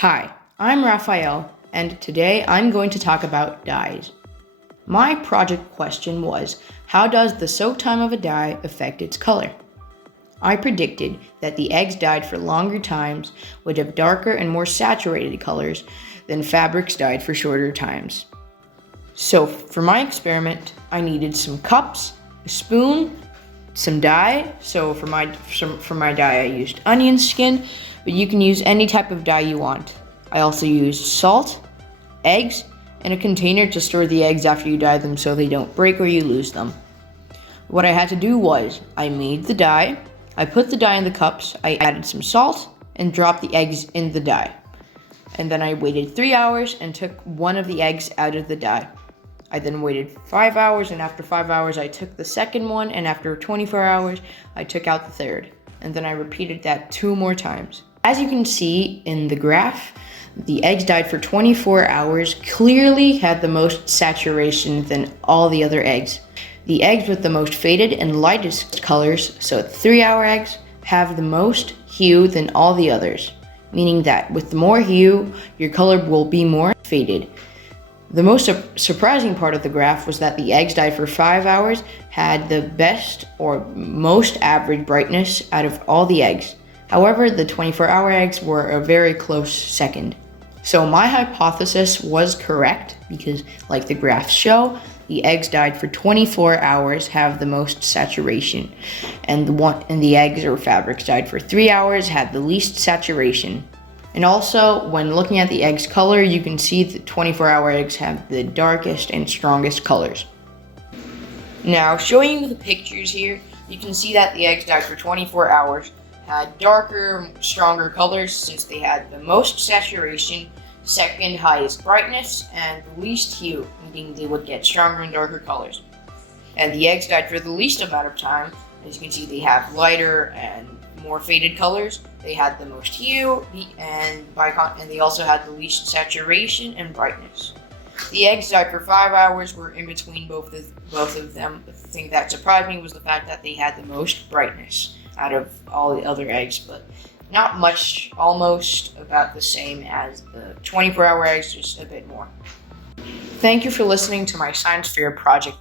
Hi, I'm Rafael, and today I'm going to talk about dyes. My project question was, how does the soak time of a dye affect its color? I predicted that the eggs dyed for longer times would have darker and more saturated colors than fabrics dyed for shorter times. So for my experiment, I needed some cups, a spoon, some dye. So for my dye, I used onion skin, but you can use any type of dye you want. I also used salt, eggs, and a container to store the eggs after you dye them so they don't break or you lose them. What I had to do was, I made the dye, I put the dye in the cups, I added some salt, and dropped the eggs in the dye. And then I waited 3 hours and took one of the eggs out of the dye. I then waited 5 hours, and after 5 hours I took the second one, and after 24 hours I took out the third. And then I repeated that 2 more times. As you can see in the graph, the eggs dyed for 24 hours clearly had the most saturation than all the other eggs. The eggs with the most faded and lightest colors, so 3-hour eggs, have the most hue than all the others, meaning that with more hue, your color will be more faded. The most surprising part of the graph was that the eggs dyed for 5 hours had the best or most average brightness out of all the eggs. However, the 24-hour eggs were a very close second. So my hypothesis was correct because, like the graphs show, the eggs dyed for 24 hours have the most saturation, and the eggs or fabrics dyed for 3 hours had the least saturation. And also, when looking at the egg's color, you can see that 24-hour eggs have the darkest and strongest colors. Now, showing you the pictures here, you can see that the eggs dyed for 24 hours had darker, stronger colors since they had the most saturation, second highest brightness, and the least hue, meaning they would get stronger and darker colors. And the eggs dyed for the least amount of time, as you can see, they have lighter and more faded colors. They had the most hue, and they also had the least saturation and brightness. The eggs dyed for 5 hours were in between both of them. The thing that surprised me was the fact that they had the most brightness out of all the other eggs, but not much, almost about the same as the 24-hour eggs, just a bit more. Thank you for listening to my science fair project